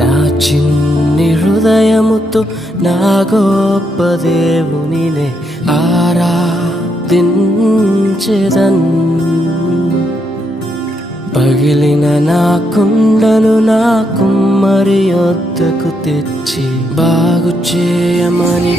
నా చిన్ని హృదయముతో నా గొప్ప దేవునినే ఆరాధించెదన్. పగిలిన నా కుండను నా కుమ్మరి యొద్దకు తెచ్చి బాగు చేయమని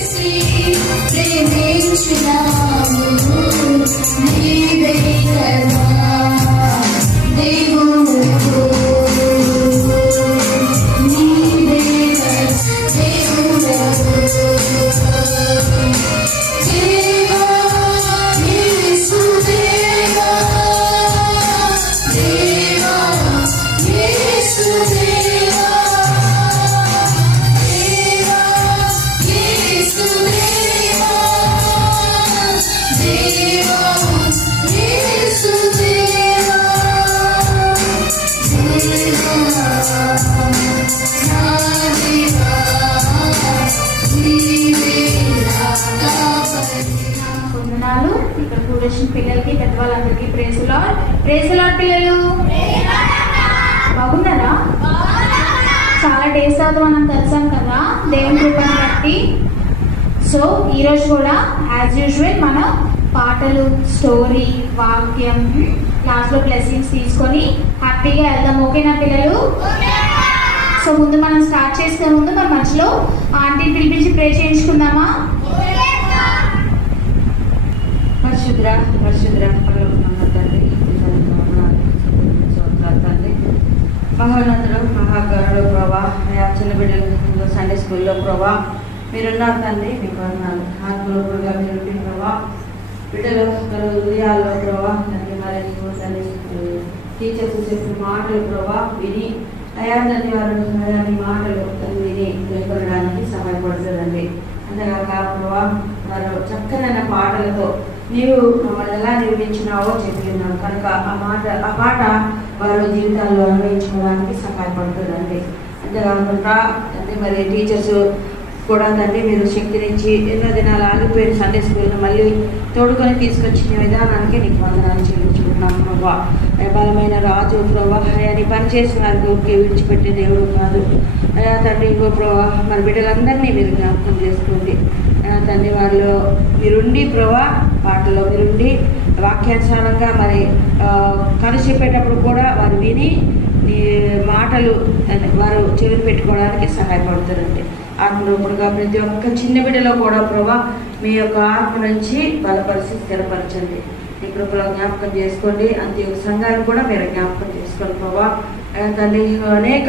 ఇక్కడ కూర్చున్న పిల్లలకి పెద్దవాళ్ళందరికీ praise the Lord. Praise the Lord పిల్లలు, బాగున్నారా? చాలా డేస్ తర్వాత మనం కలిసాం కదా దేవుని కృపను బట్టి. సో ఈరోజు కూడా యాజ్ యూజువల్ మనం పాటలు, స్టోరీ, వాక్యం, క్లాస్లో బ్లెస్సింగ్స్ తీసుకొని హ్యాపీగా వెళ్దాం. ఓకేనా పిల్లలు? సో ముందు మనం స్టార్ట్ చేసే ముందు మన మధ్యలో ఆంటీని పిలిపించి ప్రే చేయించుకుందామా? పరిశుద్ర తండ్రి, తండ్రి మహోన్నతుడు, మహాగరుడు ప్రభా, చిన్న బిడ్డలు సండే స్కూల్లో ప్రభా మీరున్నారు తండ్రి. మీకు వందనాలు. ఆత్మలోపుడుగా మీరు ప్రభా బిడ్డలు హృదయాల్లో ప్రభా తండ్రి, మరి తండ్రి టీచర్స్ చెప్పిన మాటలు ప్రభా విని అయా తండ్రి వారు మీ మాటలు విని వెళ్ళడానికి సహాయపడుతుందండి. అంతేకాక ప్రభా వారు చక్కనైన పాటలతో నీవు మమ్మల్ని ఎలా నిర్మించినావో చెప్పి ఉన్నావు కనుక ఆ పాట వారు జీవితాల్లో అనుభవించుకోవడానికి సహాయపడుతుందండి. అంతేకాకుండా తండ్రి మరి టీచర్స్ కూడా తండ్రి మీరు శక్తినిచ్చి ఎన్నో దినాలు ఆగిపోయిన సండే స్కూల్ను మళ్ళీ తోడుకొని తీసుకొచ్చిన విధానానికి నీకు వందనాలు చెల్లించుకున్నాను ప్రభా. బలమైన రాజు ప్రభా, అయాని పనిచేసిన వారికి ఊరికే విడిచిపెట్టే దేవుడు కాదు అయా తండ్రి. ఇంకో ప్రభా మన బిడ్డలందరినీ మీరు జ్ఞాపకం చేసుకోండి తండ్రి. వాళ్ళు మీరుండి ప్రభా పాటలో మీరుండి వాక్యానుసారంగా మరి కథ చెప్పేటప్పుడు కూడా వారు విని నీ మాటలు వారు చెవిని పెట్టుకోవడానికి సహాయపడుతారండి. ఆత్మరూపుడుగా ప్రతి ఒక్క చిన్న బిడ్డలో కూడా ప్రభా మీ యొక్క ఆత్మ నుంచి బలపరిచి స్థిరపరచండి. ఈ కృపలో జ్ఞాపకం చేసుకోండి. అంత్యోక సంఘాన్ని కూడా మీరు జ్ఞాపకం చేసుకోండి ప్రభా తండ్రి. అనేక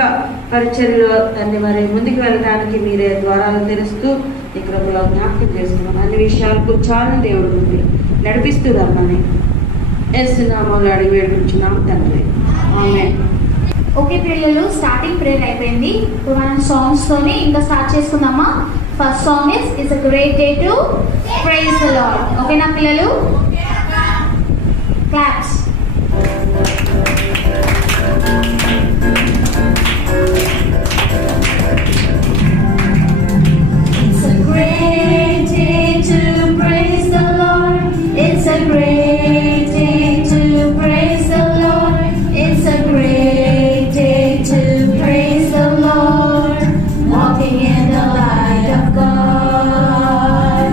పరిచర్యలు తండ్రి మరి ముందుకు వెళ్ళడానికి మీరే ద్వారాలు తెరుస్తూ ఈ కృపలో జ్ఞాపకం చేసుకున్నాం. అన్ని విషయాలకు చాలా దేవుడు ఉంది నడిపిస్తూ రమ్మని యేసునామములో అడిగి వేడుకుంటున్నాం తండ్రి, ఆమేన్. ఓకే పిల్లలు, స్టార్టింగ్ ప్రేయర్ అయిపోయింది. ఇప్పుడు మనం సాంగ్స్ తోని ఇంకా స్టార్ట్ చేసుకుందామా? First song is a great day to praise the lord. ఓకేనా పిల్లలు? Claps. It's a great day to praise the Lord. It's a great day to praise the Lord. It's a great day to praise the Lord. Walking in the light of God.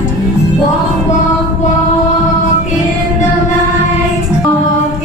Walk, walk, walk in the light of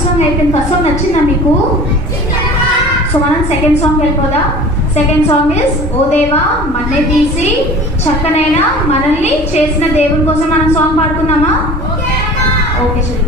first song అయిపోయింది. First song నచ్చిందా మీకు? So మనం second song వెళ్ళిపోదాం. Second song is ఓ దేవా మన్నే తీసి చక్కనైన మనల్ని చేసిన దేవుని కోసం మనం సాంగ్ పాడుకుందామా? ఓకే సరే.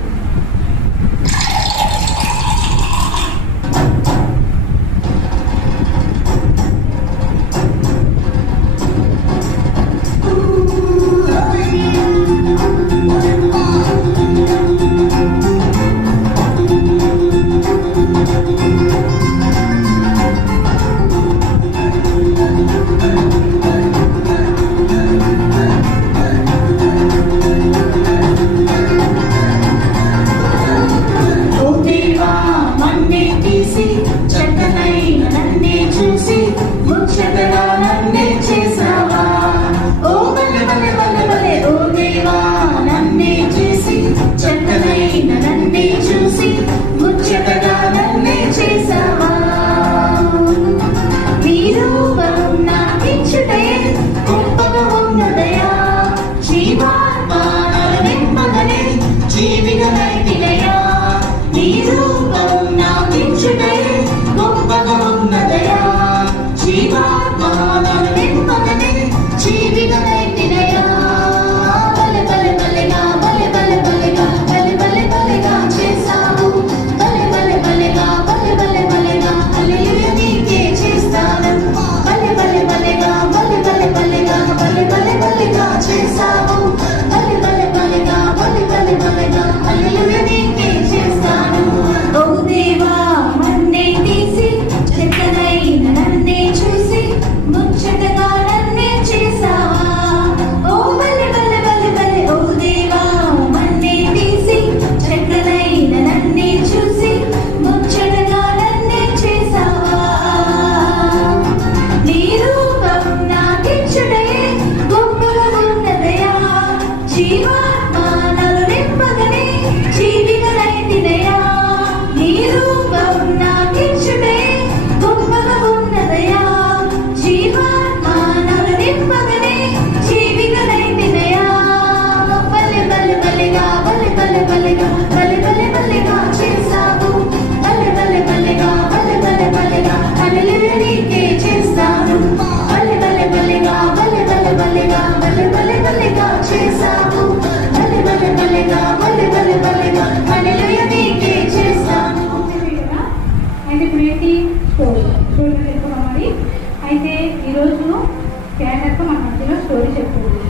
అయితే ఈరోజు క్యారెక్టర్ మన మధ్యలో స్టోరీ చెప్తుంది.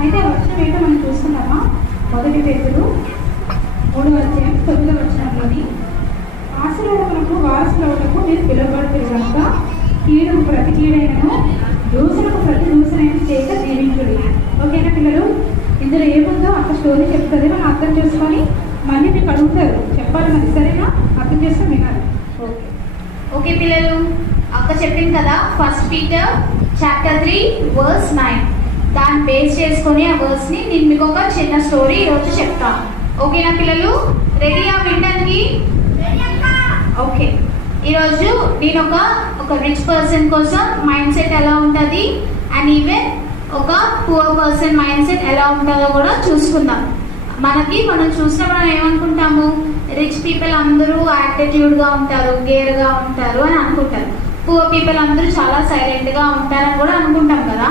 అయితే వచ్చిన ఏంటో మనం చూస్తున్నామా? మొదటి పేతురు 3:9 ఆశీర్వాదములకు వారసులవుటకు మీరు పిలువబడుతున్నారు కనుక కీడుకు ప్రతి కీడైనను దూసలకు ప్రతి దూసనైన చేయక జీవించుడి. ఓకేనా పిల్లలు? ఇందులో ఏముందో అంత స్టోరీ చెప్తుంది, మనం అర్థం చేసుకొని మళ్ళీ మీకు అడుగుతారు చెప్పాలి మరి, సరేనా? అర్థం చేసుకొని వినాలి. ఓకే ఓకే పిల్లలు, అక్క చెప్పింది కదా ఫస్ట్ పీటర్ చాప్టర్ 3:9. దాన్ని బేస్ చేసుకొని ఆ వర్స్ని నేను మీకు ఒక చిన్న స్టోరీ ఈరోజు చెప్తాను. ఓకేనా పిల్లలు? రెడీయా వినడానికి? ఓకే. ఈరోజు నేను ఒక రిచ్ పర్సన్ కోసం మైండ్ సెట్ ఎలా ఉంటుంది అండ్ ఈవెన్ ఒక పువర్ పర్సన్ మైండ్ సెట్ ఎలా ఉంటుందో కూడా చూసుకుందాం. మనం చూసినప్పుడు ఏమనుకుంటాము? రిచ్ పీపుల్ అందరూ యాటిట్యూడ్గా ఉంటారు, గేర్గా ఉంటారు అని అనుకుంటారు. పువర్ పీపుల్ అందరూ చాలా సైలెంట్గా ఉంటారని కూడా అనుకుంటాం కదా.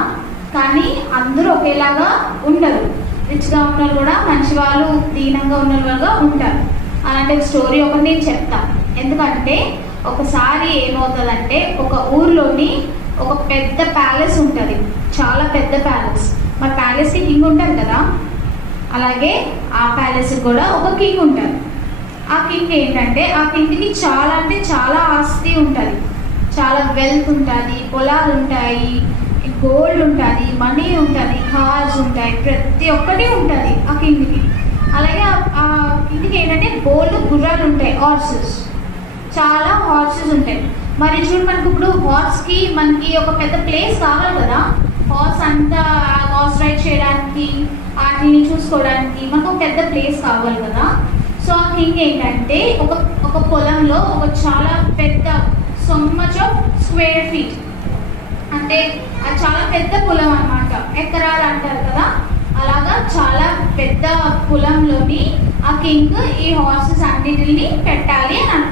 కానీ అందరూ ఒకేలాగా ఉండరు. రిచ్గా ఉన్న కూడా మంచి వాళ్ళు, దీనంగా ఉన్న వాళ్ళుగా ఉంటారు. అలాంటి స్టోరీ ఒకటి నేను చెప్తాను. ఎందుకంటే ఒకసారి ఏమవుతుందంటే ఒక ఊర్లోని ఒక పెద్ద ప్యాలెస్ ఉంటుంది, చాలా పెద్ద ప్యాలెస్. మరి ప్యాలెస్కి కింగ్ ఉంటారు కదా, అలాగే ఆ ప్యాలెస్కి కూడా ఒక కింగ్ ఉంటారు. ఆ కింగ్ ఏంటంటే ఆ కింగ్కి చాలా అంటే చాలా ఆస్తి ఉంటుంది, చాలా వెల్త్ ఉంటుంది, పొలాలు ఉంటాయి, గోల్డ్ ఉంటుంది, మనీ ఉంటుంది, కార్స్ ఉంటాయి, ప్రతి ఒక్కటి ఉంటుంది ఆ కింగ్కి. అలాగే ఆ కింగ్కి ఏంటంటే బోల్డ్ గుర్రాలు ఉంటాయి, హార్సెస్, చాలా హార్సెస్ ఉంటాయి. మరి చూడు, మనకి ఇప్పుడు హార్స్కి మనకి ఒక పెద్ద ప్లేస్ కావాలి కదా. హార్స్ అంతా హార్స్ రైడ్ చేయడానికి, వాటిని చూసుకోవడానికి మనకు ఒక పెద్ద ప్లేస్ కావాలి కదా. సో ఆ కింగ్ ఏంటంటే ఒక పొలంలో ఒక చాలా పెద్ద so much of square feet, అంటే అది చాలా పెద్ద పొలం అన్నమాట, ఎకరాలు అంటారు కదా. అలాగా చాలా పెద్ద పొలంలోని ఆ కింగ్ ఈ హార్సెస్ అన్నిటిని పెట్టాలి అని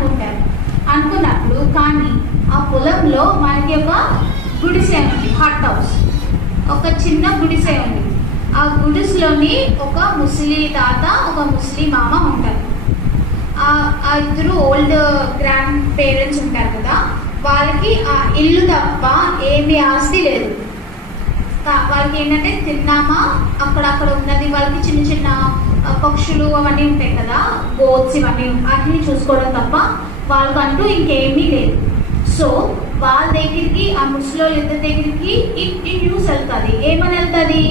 అనుకున్నప్పుడు కానీ ఆ పొలంలో మనకి ఒక గుడిసె ఉంది, హట్ హౌస్, ఒక చిన్న గుడిసె ఉంది. ఆ గుడిసెలోని ఒక ముసలి తాత, ఒక ముసలి మామ ఉంటారు. ఆ ఇద్దరు ఓల్డ్ గ్రాండ్ పేరెంట్స్ ఉంటారు కదా, వాళ్ళకి ఆ ఇల్లు తప్ప ఏమి ఆస్తి లేదు. వాళ్ళకి ఏంటంటే తిన్నామా, అక్కడక్కడ ఉన్నది, వాళ్ళకి చిన్న చిన్న పక్షులు అవన్నీ ఉంటాయి కదా, గోట్స్ ఇవన్నీ, వాటిని చూసుకోవడం తప్ప వాళ్ళకంటూ ఇంకేమీ లేదు. సో వాళ్ళ దగ్గరికి, ఆ ముసలి ఇద్దరి దగ్గరికి ఈ న్యూస్ వెళ్తుంది. ఏమని వెళ్తుంది?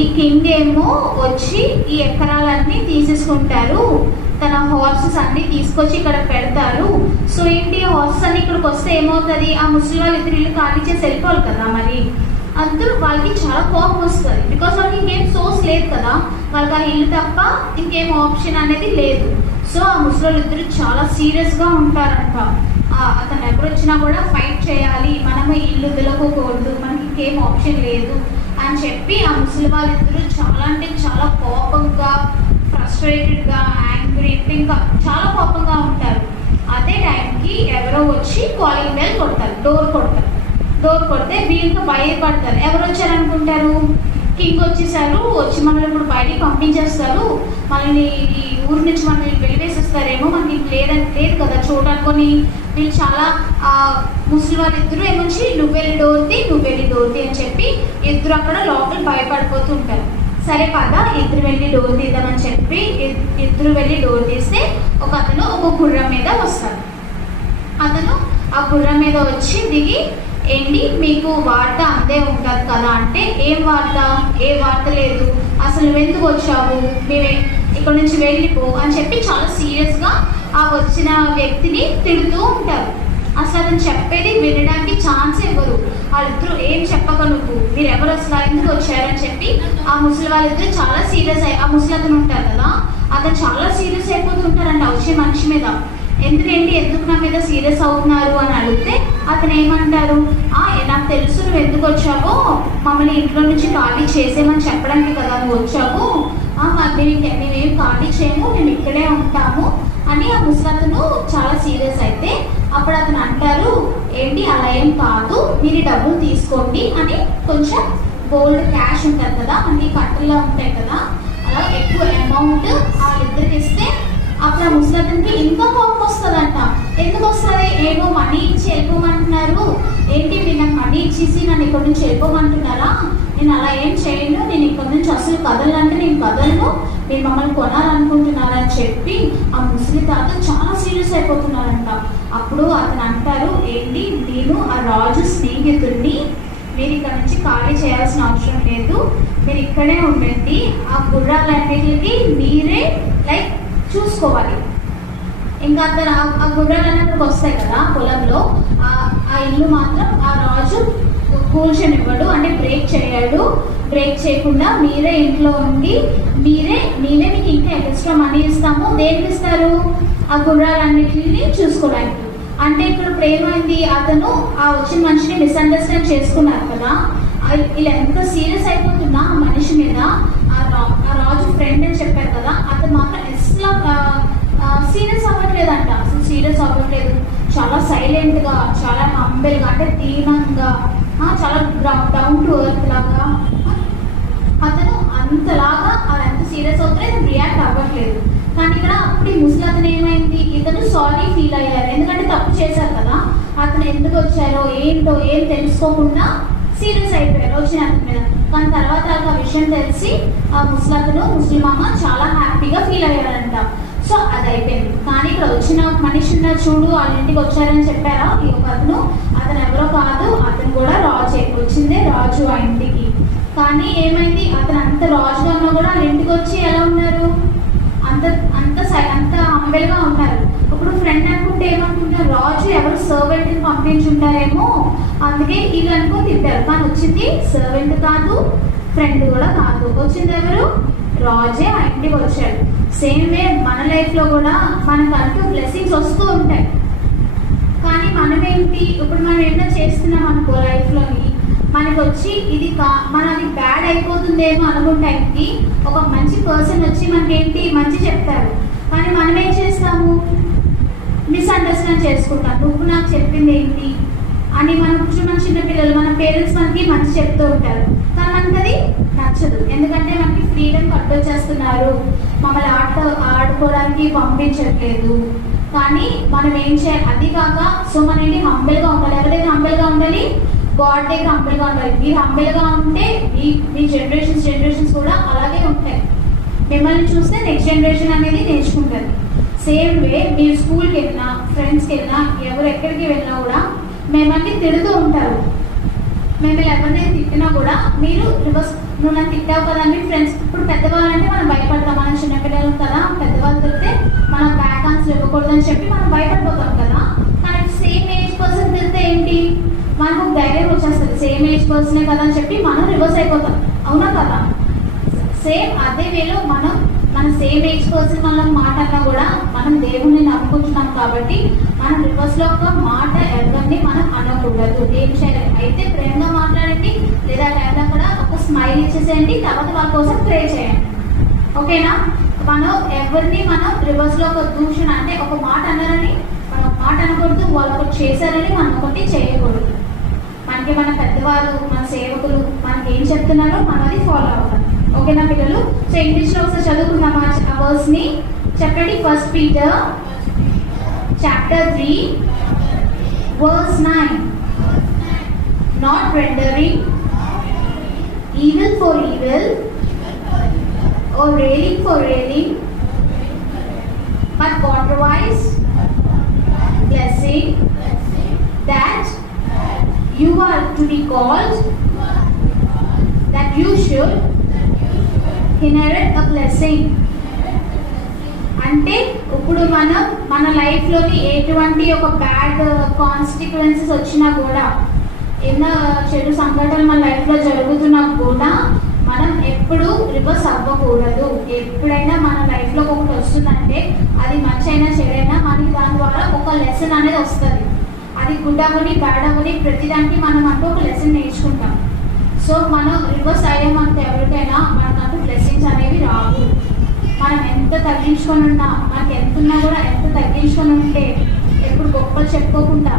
ఈ కింగ్ ఏమో వచ్చి ఈ ఎకరాలన్నీ తీసేసుకుంటారు, తన హార్సెస్ అన్ని తీసుకొచ్చి ఇక్కడ పెడతారు. సో ఏంటి, హార్సెస్ అన్ని ఇక్కడికి వస్తే ఏమవుతుంది, ఆ ముసలి వాళ్ళు ఇద్దరు ఇల్లు ఖాళీ చేసి వెళ్ళిపోవాలి కదా. మరి అందరూ వాళ్ళకి చాలా కోపం వస్తుంది. బికాస్ వాళ్ళకి ఇంకేం సోర్స్ లేదు కదా, వాళ్ళకి ఆ ఇల్లు తప్ప ఇంకేం ఆప్షన్ అనేది లేదు. సో ఆ ముసలి ఇద్దరు చాలా సీరియస్గా ఉంటారంట. అతను ఎవరు వచ్చినా కూడా ఫైట్ చేయాలి, మనము ఇల్లు వదలకూడదు, మనకి ఇంకేం ఆప్షన్ లేదు అని చెప్పి ఆ ముసలి వాళ్ళిద్దరూ చాలా అంటే చాలా కోపంగా, ఫ్రస్ట్రేటెడ్గా, యాంగ్రీ, ఇంకా చాలా కోపంగా ఉంటారు. అదే టైంకి ఎవరో వచ్చి కాలింగ్ బెల్ కొడతారు, డోర్ కొడితే వీళ్ళతో భయపడతారు. ఎవరు వచ్చారనుకుంటారు? కింగ్ వచ్చేసారు, వచ్చి మనల్ని ఇప్పుడు బయటికి పంపించేస్తారు, మనల్ని ఈ ఊరి నుంచి మనల్ని వెలివేసేస్తారేమో, మనకి లేదు కదా చూడడానికి. వీళ్ళు చాలా ముసలి వాళ్ళిద్దరూ ఏమొచ్చి నువ్వు వెళ్ళి డోర్ అని చెప్పి ఇద్దరు అక్కడ లోపల భయపడిపోతూ ఉంటారు. సరే పద ఇద్దరు వెళ్ళి డోర్ తీద్దామని చెప్పి ఇద్దరు వెళ్ళి డోర్ తీస్తే అతను ఒక గుర్రం మీద వస్తాడు. అతను ఆ గుర్రం మీద వచ్చి దిగి, ఏంటి మీకు వార్త అందే ఉంటుంది కదా అంటే, ఏం వార్త? ఏ వార్త లేదు, అసలు ఎందుకు వచ్చావు, మేమే ఇక్కడ నుంచి వెళ్ళిపో అని చెప్పి చాలా సీరియస్గా ఆ వచ్చిన వ్యక్తిని తిడుతూ ఉంటారు. అసలు అతను చెప్పేది వినడానికి ఛాన్స్ ఇవ్వరు. వాళ్ళిద్దరూ ఏం చెప్పక మీరు ఎవరు అసలు ఎందుకు వచ్చారని చెప్పి ఆ ముసలి వాళ్ళిద్దరూ చాలా సీరియస్ ఆ ముసలి అతను ఉంటారు కదా, అతను చాలా సీరియస్ అయిపోతూ ఉంటారంట వచ్చే మనిషి మీద. ఎందుకు నా మీద సీరియస్ అవుతున్నారు అని అడిగితే అతను ఏమంటారు, నాకు తెలుసు నువ్వు ఎందుకు వచ్చావో, మమ్మల్ని ఇంట్లో నుంచి ఖాళీ చేసేమని చెప్పడానికి కదా నువ్వు వచ్చావు, మేమేం ఖాళీ చేయము, మేము ఇక్కడే ఉంటాము అని ఆ ముసలతను చాలా సీరియస్ అయితే అప్పుడు అతను అంటారు, ఏంటి అలా ఏం కాదు, మీరు డబ్బులు తీసుకోండి అని కొంచెం గోల్డ్ క్యాష్ ఉంటుంది కదా, అన్ని కట్టల్లో ఉంటాయి కదా, అలా ఎక్కువ అమౌంట్ వాళ్ళిద్దరికి ఇస్తే అప్పుడు ఆ ముసలతనికి ఇంకా కోపం వస్తుందంట. ఎందుకు వస్తుంది? ఏమో మనీ ఇచ్చి వెళ్ళిపోమంటున్నారు, ఏంటి మీరు నాకు మనీ ఇచ్చేసి నన్ను ఇక్కడ నుంచి వెళ్ళిపోమంటున్నారా, నేను అలా ఏం చేయను, నేను ఇక్కడ నుంచి అసలు కదలంటే నేను కదలను, మీరు మమ్మల్ని కొనాలనుకుంటున్నారని చెప్పి ఆ ముసలి తాత చాలా సీరియస్ అయిపోతున్నారంట. అప్పుడు అతను అంటారు, ఏంటి నేను ఆ రాజు స్నేహితుడిని, మీరు ఇక్కడ నుంచి ఖాళీ చేయాల్సిన అవసరం లేదు, మీరు ఇక్కడే ఉండండి, ఆ గుర్రాలన్నిటికి మీరే చూసుకోవాలి. ఇంకా అతను ఆ గుర్రాలు అన్నప్పుడు వస్తాయి కదా పొలంలో, ఆ ఇల్లు మాత్రం ఆ రాజు కూర్చొనివ్వడు, అంటే బ్రేక్ చేయకుండా మీరే ఇంట్లో ఉండి మేమే మీకు ఇంకా ఎక్స్ట్రా మనీ ఇస్తాము. దేనికి ఇస్తారు? ఆ గుర్రాలన్నిటిని చూసుకోవడానికి. అంటే ఇప్పుడు ఏమైంది, అతను ఆ వచ్చిన మనిషిని మిస్అండర్స్టాండ్ చేసుకున్నారు కదా, ఇలా ఎంత సీరియస్ అయిపోతున్నా ఆ మనిషి మీద, ఆ రాజు ఫ్రెండ్ అని చెప్పారు కదా, అతను మాత్రం ఎస్లా సీరియస్ అవ్వట్లేదంట. అసలు సీరియస్ అవ్వట్లేదు, చాలా సైలెంట్గా, చాలా హంబెల్గా, అంటే దీనంగా, చాలా డౌన్ టు ఎర్త్ లాగా అతను అంతలాగా అది ఎంత సీరియస్ అవుతుంది, రియాక్ట్ అవ్వట్లేదు. కానీ ఇక్కడ అప్పుడు ముసలి అతను ఏమైంది, ఇతను సారీ ఫీల్ అయ్యారు, ఎందుకంటే తప్పు చేశారు కదా, అతను ఎందుకు వచ్చారో ఏంటో ఏం తెలుసుకోకుండా సీరియస్ అయిపోయారు వచ్చిన అతని మీద. కానీ తర్వాత ఆ విషయం తెలిసి ఆ ముస్లిం అమ్మ చాలా హ్యాపీగా ఫీల్ అయ్యారంట. సో అది అయిపోయింది. కానీ ఇక్కడ వచ్చిన మనిషి చూడు వాళ్ళ ఇంటికి వచ్చారని చెప్పారా ఈ ఒక అతను ఎవరో కాదు, అతను కూడా రాజే, వచ్చిందే రాజు ఆ ఇంటికి. కానీ ఏమైంది, అతను అంత రాజుగా ఉన్నా కూడా వాళ్ళ ఇంటికి వచ్చి ఎలా ఉన్నారు, అంత హంబెల్గా ఉన్నారు. ఇప్పుడు ఫ్రెండ్ అనుకుంటే ఏమనుకుంటారు, రాజు ఎవరు సర్వెంట్ని పంపించుంటారేమో, అందుకే వీళ్ళు అనుకో తిట్టారు. కానీ వచ్చింది సర్వెంట్ కాదు, ఫ్రెండ్ కూడా కాదు, వచ్చింది ఎవరు, రాజే ఆ ఇంటికి వచ్చాడు. సేమ్ వే మన లైఫ్లో కూడా మనకంటూ బ్లెస్సింగ్స్ వస్తూ ఉంటాయి. కానీ మనమేంటి, ఇప్పుడు మనం ఏమైనా చేస్తున్నాం అనుకో లైఫ్లోని, మనకి వచ్చి ఇది మనది బ్యాడ్ అయిపోతుందేమో అనుకుంటానికి ఒక మంచి పర్సన్ వచ్చి మనకేంటి మంచి చెప్తారు, కానీ మనం ఏం చేస్తాము, మిస్అండర్స్టాండ్ చేసుకుంటాం. నువ్వు నాకు చెప్పింది ఏంటి అని మనం మన చిన్నపిల్లలు, మన పేరెంట్స్ మనకి మంచి చెప్తూ ఉంటారు, కానీ మనకి అది నచ్చదు. ఎందుకంటే మనకి ఫ్రీడమ్ కట్టొచ్చేస్తున్నారు, మమ్మల్ని ఆడుకోవడానికి పంపించట్లేదు. కానీ మనం ఏం చేయాలి, అది కాక సో మన ఏంటి హంబుల్గా ఉండాలి. ఎవరి దగ్గర హంబుల్గా ఉండాలి, గాడ్ దగ్గర హంబుల్గా ఉండాలి. మీరు హంబుల్గా ఉంటే మీ జనరేషన్స్ కూడా అలాగే ఉంటాయి. మిమ్మల్ని చూస్తే నెక్స్ట్ జనరేషన్ అనేది నేర్చుకుంటారు. సేమ్ వే మీరు స్కూల్కి వెళ్ళినా, ఫ్రెండ్స్కి వెళ్ళినా, ఎవరు ఎక్కడికి వెళ్ళినా కూడా మిమ్మల్ని తిడుతూ ఉంటారు. మిమ్మల్ని ఎవరిని తిట్టినా కూడా మీరు రివర్స్, నువ్వు నన్ను తిట్టావు కదా అని ఫ్రెండ్స్. ఇప్పుడు పెద్దవాళ్ళు అంటే మనం భయపడతాం, మనం చిన్నపిల్లలు కదా, పెద్దవాళ్ళు తిడితే మనం బ్యాక్ ఆన్సర్ ఇవ్వకూడదు అని చెప్పి మనం భయపడిపోతాం కదా. కానీ సేమ్ ఏజ్ పర్సన్ తిడితే ఏంటి, మనకు ధైర్యం వచ్చేస్తుంది, సేమ్ ఏజ్ పర్సనే కదా అని చెప్పి మనం రివర్స్ అయిపోతాం. అవునా కదా? సేమ్ అదే వేలో మన సేమ్ ఏజ్ పర్సన్ మనం మాట అన్నా కూడా మనం దేవుణ్ణి నమ్ముకుంటున్నాం కాబట్టి మనం రివర్స్లో ఒక మాట ఎవరిని మనం అనకూడదు. ఏం చేయాలి అయితే ప్రేమగా మాట్లాడండి, లేదా టైంలో కూడా ఒక స్మైల్ ఇచ్చేసేయండి, తర్వాత వాళ్ళ కోసం ప్రే చేయండి. ఓకేనా? మనం ఎవరిని మనం రివర్స్లో ఒక దూషణ అంటే ఒక మాట అన్నారని మనం ఒక మాట అనకూడదు, వాళ్ళు ఒకటి చేశారని మనం ఒకటి చేయకూడదు. మనకి మన పెద్దవాళ్ళు, మన సేవకులు మనకి ఏం చెప్తున్నారో మనం అది ఫాలో అవ్వాలి. ఓకేనా పిల్లలు? సో ఇంగ్లీష్లో ఒకసారి చదువుకుందాం ఆ వర్స్ ని. చెప్పండి. 1 Peter chapter 3 verse 9. Not rendering evil for evil or railing for railing, but contrariwise blessing, that you are to be called, that you should inherit a blessing. అంటే ఇప్పుడు మన లైఫ్లోని ఎటువంటి ఒక బ్యాడ్ కాన్సిక్వెన్సెస్ వచ్చినా కూడా, ఏమైనా చెడు సంఘటనలు మన లైఫ్లో జరుగుతున్నా కూడా మనం ఎప్పుడు రివర్స్ అవ్వకూడదు. ఎప్పుడైనా మన లైఫ్లో ఒకటి వస్తుందంటే అది మంచి అయినా చెడైనా మనకి దాని ద్వారా ఒక లెసన్ అనేది వస్తుంది. అది గుడ్ అవ్వని బ్యాడ్ అవ్వని ప్రతిదానికి మనం అంటూ ఒక లెసన్ నేర్చుకుంటాం. సో మనం రివర్స్ అయ్యామంటే ఎవరికైనా మనకంటూ బ్లెస్సింగ్స్ అనేవి రావు. మనం ఎంత తగ్గించుకొని ఉన్నా, మనకి ఎంత ఉన్నా కూడా, ఎంత తగ్గించుకొని ఉంటే ఎప్పుడు గొప్పలు చెప్పుకోకుండా,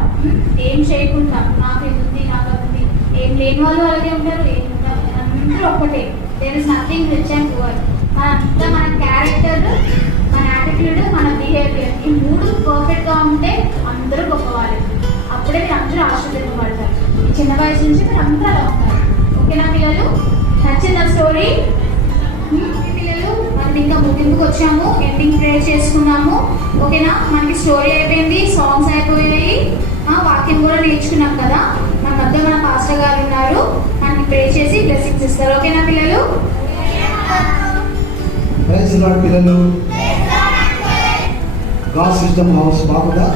ఏం చేయకుండా, నాకు ఇది ఉంది, నాకు అది ఉంది, ఏం లేని వాళ్ళు అలాగే ఉంటారు, ఏం అందరూ ఒక్కటే. There is nothing rich and poor. మనంతా మన క్యారెక్టర్, మన యాటిట్యూడ్, మన బిహేవియర్, ఈ 3 పర్ఫెక్ట్గా ఉంటే అందరూ గొప్పవాళ్ళు. అప్పుడే మీరు అందరూ ఆశీర్వదింపబడతారు. ఈ చిన్న వయసు నుంచి మీరు అందరూ అలా ఉంటారు. ఓకేనా పిల్లలు? నచ్చిందా స్టోరీ? పిల్లలు మనం ఇంకా ముగింపుకు వచ్చాము, ఎండింగ్ ప్రేయర్ చేసుకున్నాము. ఓకేనా? మనకి స్టోరీ అయిపోయింది, సాంగ్స్ అయిపోయాయి, వాక్యం కూడా నేర్చుకున్నాం కదా. మన మధ్య మన పాస్టర్ గారు ఉన్నారు, మనకి ప్రే చేసి బ్లెస్సింగ్స్ ఇస్తారు. ఓకేనా పిల్లలు? ప్రైజ్ లార్డ్ పిల్లలు. గాడ్ సిస్టమ్ హౌస్ బాగుందా?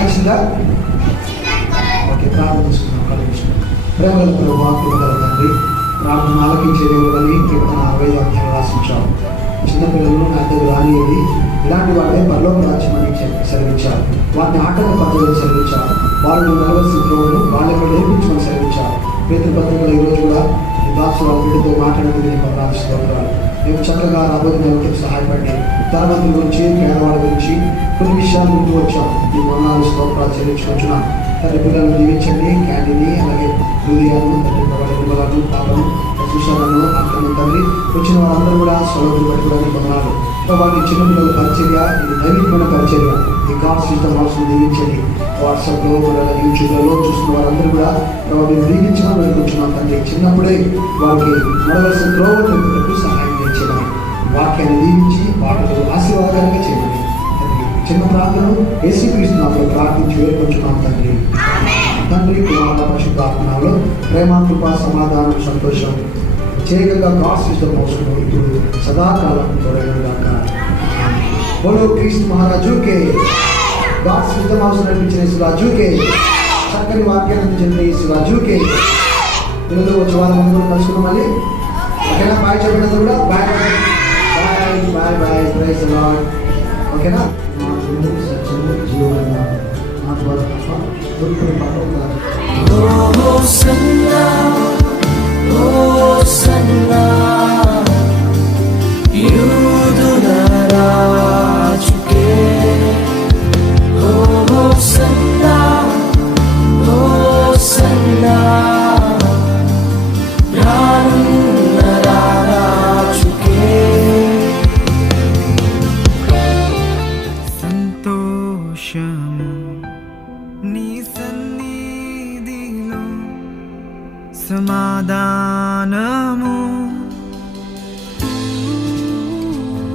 నచ్చిందా? ఓకే, ప్రార్థన చేసుకున్నాం. ప్రేమగల ప్రభు, కృపగల తండ్రి, ప్రార్థన ఆలకించే దేవుడని కీర్తన 65వ అధ్యాయం రాసించావు. చిన్నపిల్లలు నా దగ్గర రానియది, ఇలాంటి వాడే పరలోక రాజ్యం అని సెలవించారు. వారిని ఆటంకపరచని సెలవించారు. వాళ్ళు నలవలసిన ద్రోహులు వాళ్ళకి నేర్పించమని సెలవించారు. పేతృపత్రికలు ఈరోజు కూడా దాసు వాళ్ళ బిడ్డతో మాట్లాడేది స్తోత్రాలు. మేము చక్కగా రాబోయే నెలకి సహాయపడి తరగతి గురించి, పేదవాళ్ళ గురించి కొన్ని విషయాలు ముందు వచ్చాం. ఈ వందనాలు స్తోత్రాలు చెల్లించుకుంటున్నాం. తండ్రి పిల్లలను దీవించండి. క్యాండీని, అలాగే హృదయాలను, తండ్రి నిర్మలను, పాపను, సుషాలను, అక్కను, తండ్రి వచ్చిన వాళ్ళందరూ కూడా సౌలభ్యం పెట్టుకోవడానికి వందనాలు. వాటి చిన్నపిల్లల పరిచర్య, ఇది దైవికమైన పరిచర్య. ఈ గాడ్ సిస్టమ్ హౌస్ను దీవించండి. వాట్సాప్లో, యూట్యూబ్లలో చూస్తున్న వారందరూ కూడా మీరు దీవించడం వేడుకుంటున్నాం తండ్రి. చిన్నప్పుడే వారికి నడవలసిన ద్రోవకు సహాయం చేయాలి. వాక్యాన్ని దీవించి వాటిలో ఆశీర్వాదకరంగా చేయండి. చిన్న ప్రార్థన యేసుక్రీస్తునామములో ప్రార్థించి వేడుకుంటున్నాం తండ్రి. తండ్రి, కుమారుల పరిశుద్ధాత్మలో ప్రేమ, కృప, సమాధానం, సంతోషం చేయగల గాడ్ సిస్టమ్ హౌస్ను ఇప్పుడు సదాకాలం తోడైనగాక. బోలో క్రీస్తు మహారాజుకే, గాడ్ సిస్టమ్ హౌస్ నడిపించిన యేసురాజుకే, చక్కని వాక్యాన్ని చెందిన యేసురాజుకే. పిల్లలు వచ్చే వారం అందరూ కలుసుకున్నాం మళ్ళీ. ఓకేనా? బాయ్ చెప్పిన కూడా bye bye bye bye. Praise the lord. ఓకేనా? జీవన నా ద్వారా తప్ప దొరుకుని పట్టవు. Hosanna, Hosanna. సంతోషము నీ సన్నిధిలో సమాధానము